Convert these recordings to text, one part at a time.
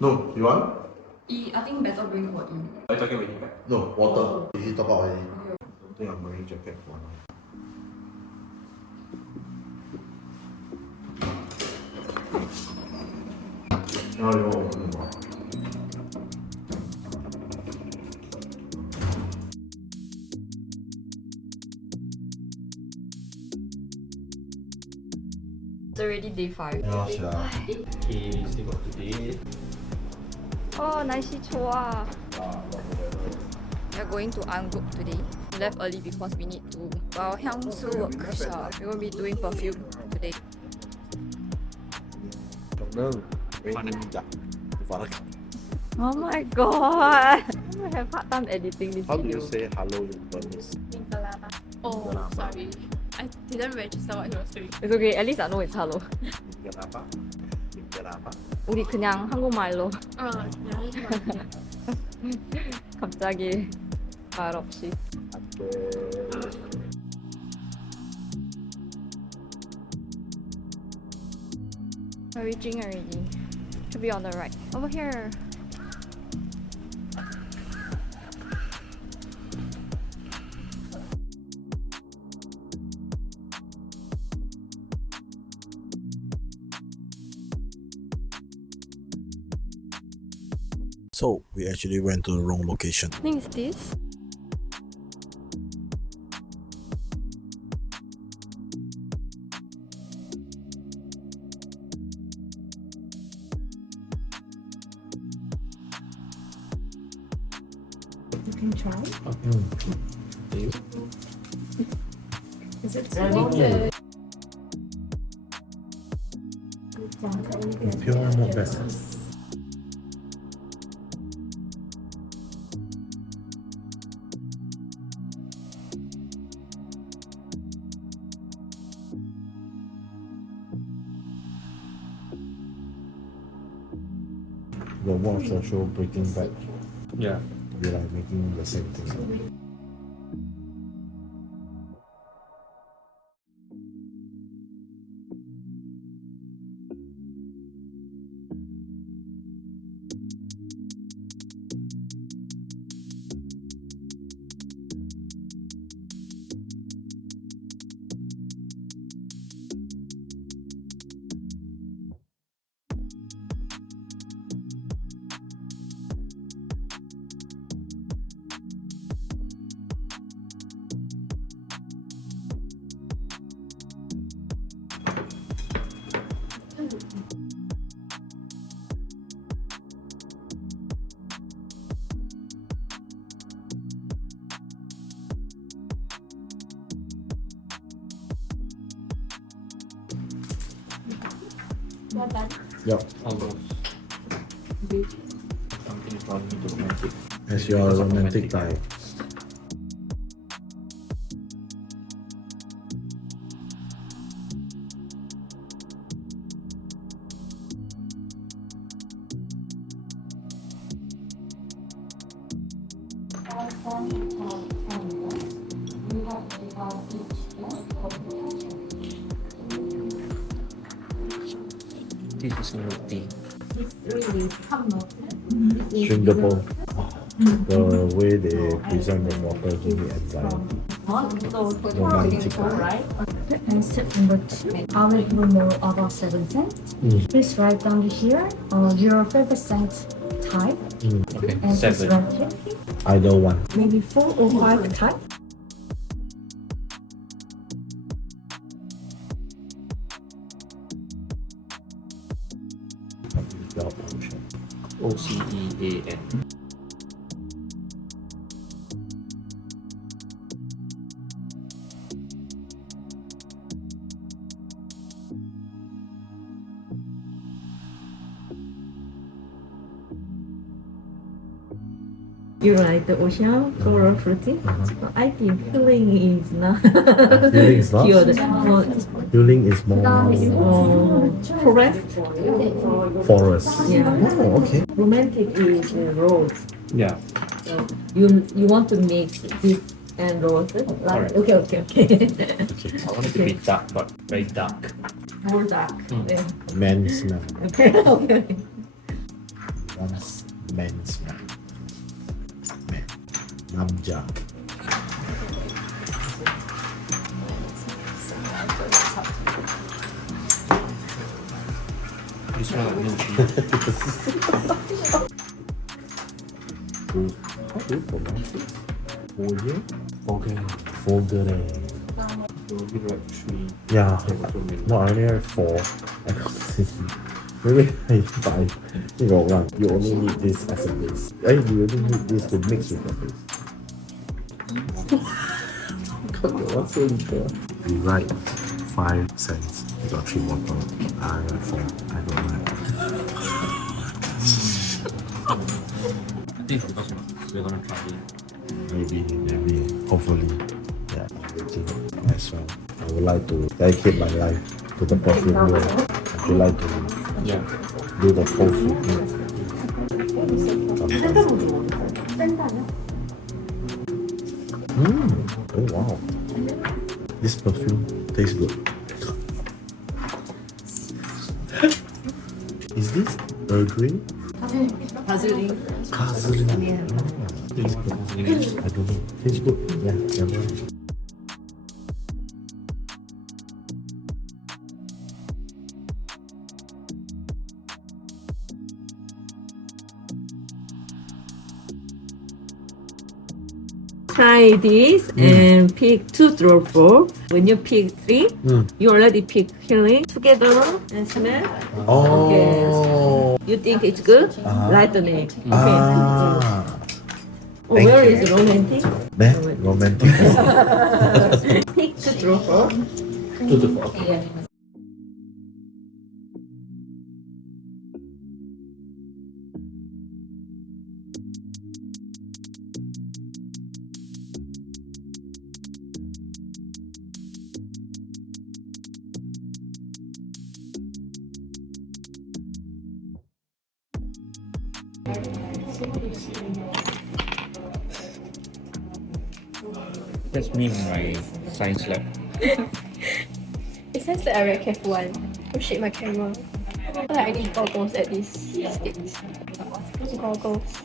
No, you want? I think better bring for you. Are you talking about you? No, water. He top out already. I think I'm wearing jacket for now. Now you want to open the mouth. It's already day 5. Yeah, sure. Okay, still got today. Oh, 날씨 좋아. We're going to Anguk today. We left early because we need to go our 향수 workshop. We will be doing perfume today. No, Oh my god! I have hard time editing this how do video. you say hello in Burmese? Oh, sorry. I didn't register what he was saying. It's okay, at least I know it's hello. Kenapa? Kenapa? 우리 그냥 한국말로 Yeah. 갑자기 말 없이. We're reaching already. Should be on the right. Over here. So we actually went to the wrong location. I think it's this. You can try. You? Is it sweet? Pure not bad. The watch the show Breaking Bad. Yeah. We're like making the same thing. Yep. Almost. Something brought me to romantic. As your romantic guy. This is milk tea. Drinkable. The way they present the water give me anxiety. Romantic guy. And step number 2, I will do more about 7 cents. Please write down here your favorite scent type Okay, and please 7. write here. Either one. Maybe 4 or 5 type. Without option. OCEAN. You like the ocean color fruity? I think feeling is not Feeling is not? cured. Feeling is more Forest? forest. Yeah. Oh, okay. Romantic is rose. Yeah. So you want to mix this and rose? Like, Correct. okay. I want it to be dark, but very dark. More dark. Mm. Yeah. Man smell. Okay. Once men's man. Namja. You smell like no cheese. How do you pronounce it? Foyer? Okay. Fogere. You'll give like 3. Yeah. Like also maybe. No, I only have 4. Maybe I have 5. You got one. You only need this as a base. You only need this to mix with the base. God, what's so little? We write 5 cents. You got 3 bottles. I got 4. I don't like. I think because we're gonna try it. Maybe, hopefully. Yeah, I'm waiting as well. I would like to dedicate my life to the perfume world. I would like to Yeah. do the whole food. Oh wow. This perfume tastes good. Is this Earl Grey? Kazurin. Tastes good. I don't know. Tastes good. Yeah, never mind. Try this and pick 2 drop 4. When you pick 3, you already pick healing together and smell. Oh. You think it's good? Lightning. Okay. Ah. Oh, Thank where you. is romantic? Romantic. Pick 2 drop 4. 2 to 4. Yeah. That's me in my science lab. It says that I'm very careful one. Oh shit, my camera. I feel like I need goggles at this stage. Goggles.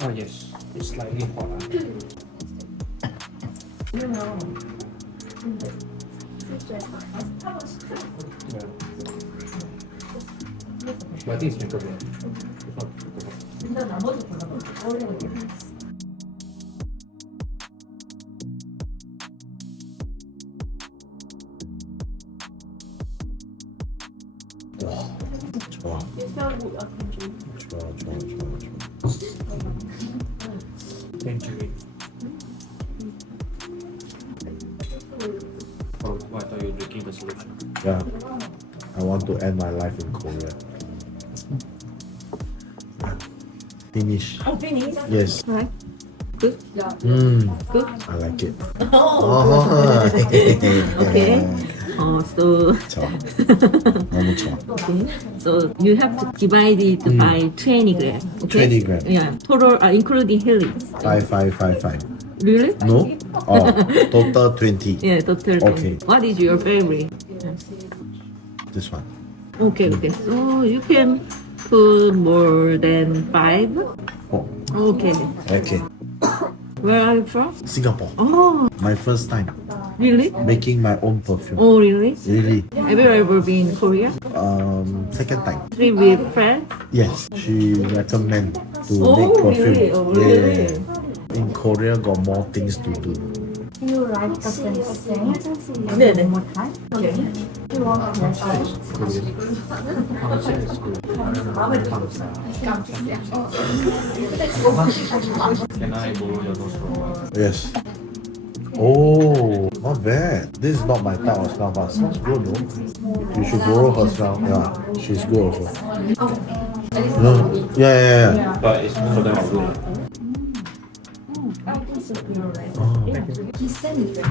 Oh yes. It's slightly hot. But I think it's drinkable. It's not drinkable. 좋아. 좋아. Thank you. Oh, I thought you were drinking the solution. Yeah. I want to end my life in Korea. Finish. Oh, finish? Yes. Right. Good. Good. I like it. Oh. Okay. So 좋아. 너무 좋아. okay. So you have to divide it by 20 gram. Okay? 20 gram. Yeah. Total, including healing. 5. Really? No? Oh, total 20. Yeah, total. Okay. What is your favorite? This one. Okay. So you can put more than 5. Oh, Okay. okay. Where are you from? Singapore. Oh, My first time really? making my own perfume. Oh, really? Really? Have you ever been in Korea? Second time. Trip with friends? Yes, she recommend to Oh, make perfume. really? Oh, really? Yeah. In Korea, got more things to do. You write the same thing 네, 네. one more time. Okay. You want to start? Can I borrow your nose from Yes. Oh, not bad. This is not my type of smell, but sounds good, no? You should borrow her smell. Yeah, she's good also. No, yeah. But it's most of them are good. Oh. He sent it.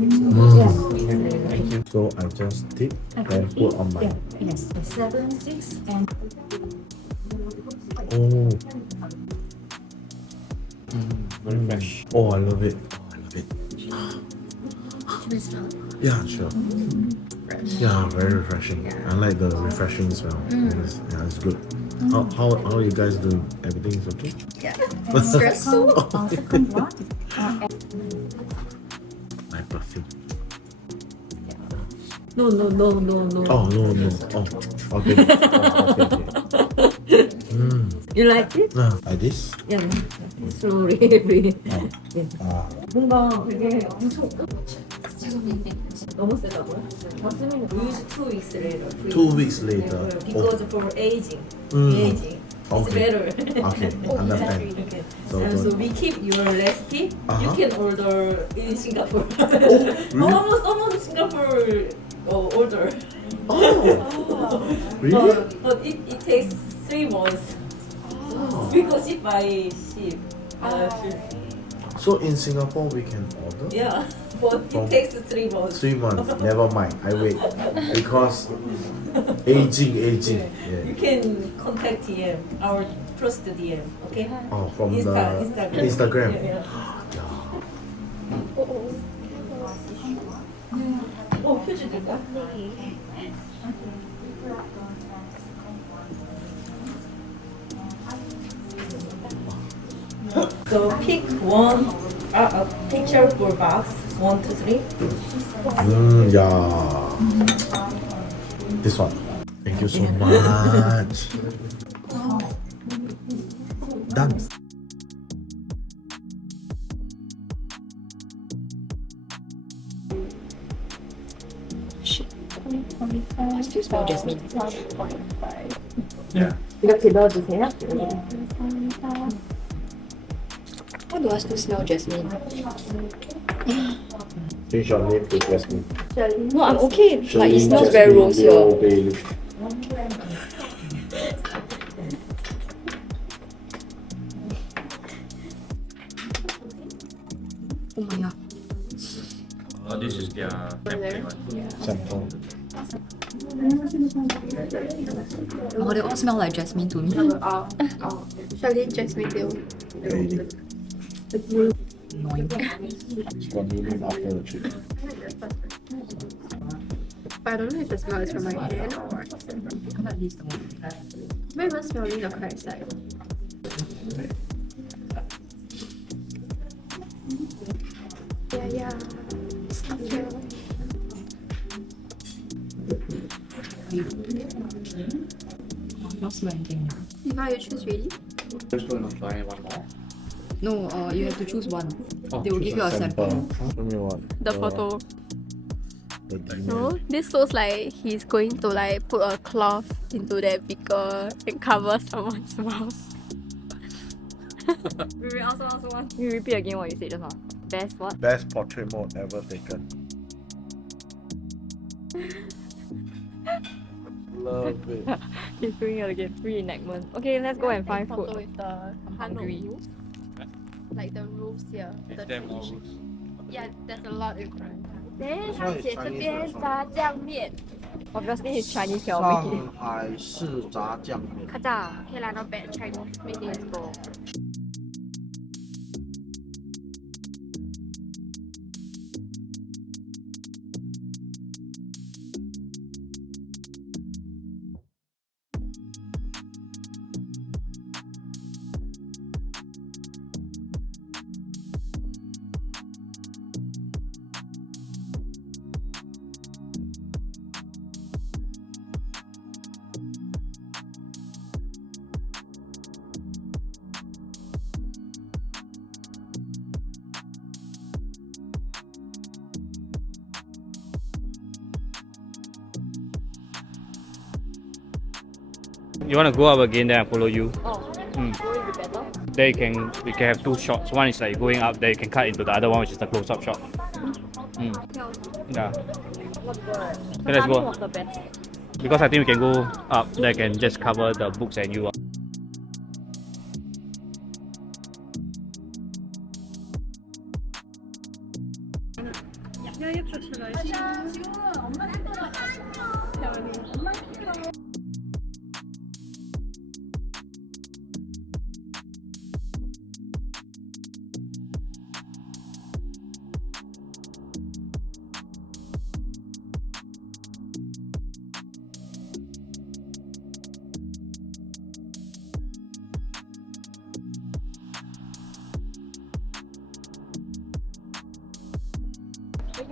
Thank you. So I just dip then put on my. Yes, 7, 6, and Oh, Very fresh. oh, I love it. Oh, I love it. Can I smell? Yeah, sure. Fresh. Yeah, very refreshing. I like the refreshing smell. Yeah, it's good. How you guys doing? Everything's okay? Yeah. so, Stressful. second one. My perfume. No. Oh no no. Oh, okay. Okay. You like it? Like this? Yeah. Slowly. breathe. Ah. 뭔가 되게 엄청 너무 세다고요? Use 2 weeks later. 2 weeks later. Because for aging, aging, it's Okay. better. Okay, understand. Okay. So And so good. we keep your recipe. You Uh-huh. can order in Singapore. really? almost Singapore order. Oh, really? But it takes 3 months. Because if I ship. So in Singapore we can order? Yeah, but Oh. it takes 3 months. 3 months. Never mind. I wait because aging. You Yeah. can contact DM, our trusted DM, okay? Oh, from Instagram. the Instagram. Yeah. 휴지 줄까? So pick one picture for box 1 to 3. Yeah. This one. Thank you so much. Done. I still smell jasmine. Yeah. 이렇게 넣어주세요. Why do I still smell jasmine? Change your name to Jasmine. No, I'm okay. Like it smells very rose here. Bailey. Oh my god. This is their template one. Sample. Oh, they all smell like jasmine to me. Charlene Jasmine Deal. Bailey. Annoying. It's convenient after the trip. But I don't know if the smell is from my hand or. I'm not even smelling the correct side. Yeah. Stop here. Not smell anything. Eva, you choose ready? Just going to try one more. No, you have to choose one. Oh, They will give you a sample. Show me what? The photo. The demon. No, this looks like he's going to like put a cloth into that beaker and cover someone's mouth. We also want. You repeat again what you said just now. Best what? Best portrait mode ever taken. Love it. He's doing it again. Reenactment. Okay, let's go and find photo food. with the hungry. roof. Like the roofs here. The Them all tradition. Yeah, there's a lot in front. 对，他写这边炸酱面， Obviously he's Chinese, cannot make it. 海式炸酱面。咔嚓。 Okay lah, not bad. Chinese. Maybe let's go. You want to go up again, then I follow you. Oh, Mm. will it be better? There we can have 2 shots. One is like going up, then you can cut into the other one, which is the close-up shot. Mm. Yeah. Okay, let's go. Was the best. Because I think we can go up, then I can just cover the books and you. Yeah.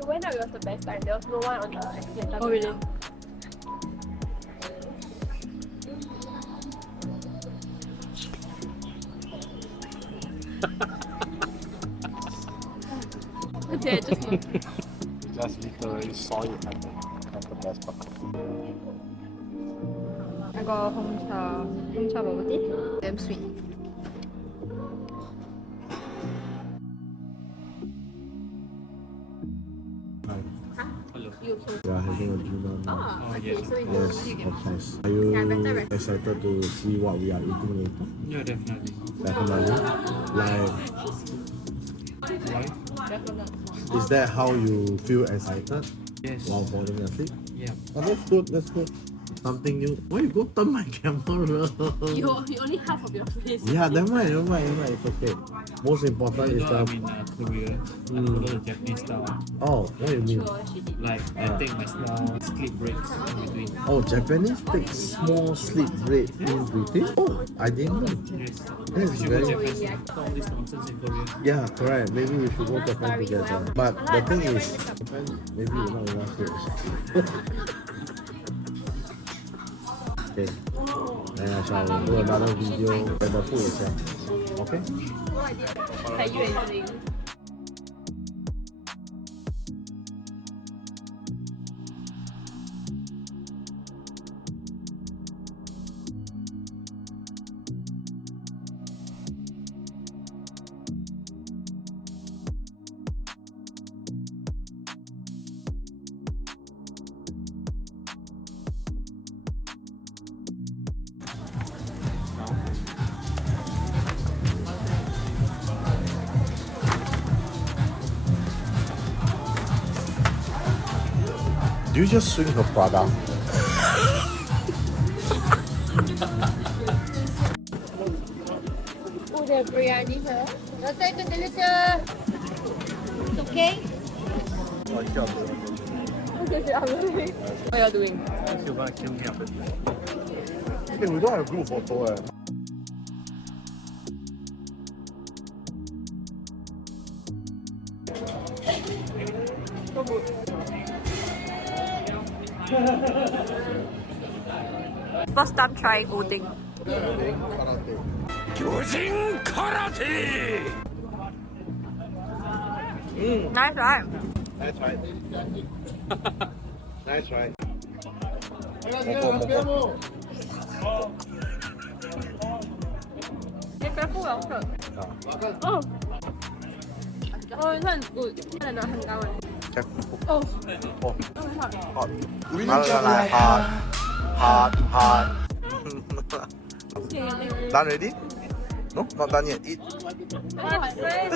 went out, it was the best time. There was no one on the agenda. Oh really? Okay, just Just literally saw it at the best part. 이거 홍차 먹었지? Damn sweet. We are having a dinner now. oh, okay, so we Yes, of course. Are you excited to see what we are eating later? Yeah, definitely. Definitely. Like, Why? is that how you feel excited Yes. while falling asleep? Yeah. Oh, that's good. That's good. Something new. Why you go turn my camera? you only half of your face. Yeah, never mind. It's okay. Most important is Although the. I'm in Korea, I follow the Japanese style. Oh, what do you mean? Sure, she did. Like, I take my small sleep breaks in between. Oh, Japanese take small sleep break in between. Oh, I didn't know. Yes. That's You should go very. Japan. Stop all this nonsense in Korea. Yeah, correct. Maybe we should go Japan Sorry, together. well. But the thing is, Japan, maybe we're not enough food. Okay. Then I shall do another video when the food is here. Okay? Like you and Jing. Do you just swing her Prada? Oh, they have biryani here. That's like delicious. It's okay. What are you doing? Hey, we don't have group photo eh. First time trying oding. Nice, right? Nice right. Nice right. Hey, careful, Alfred. Oh. Oh, this one's good. I don't know how to Oh. Oh. Hot. Hot. Okay, Done already? No, not done yet. Eat. hot.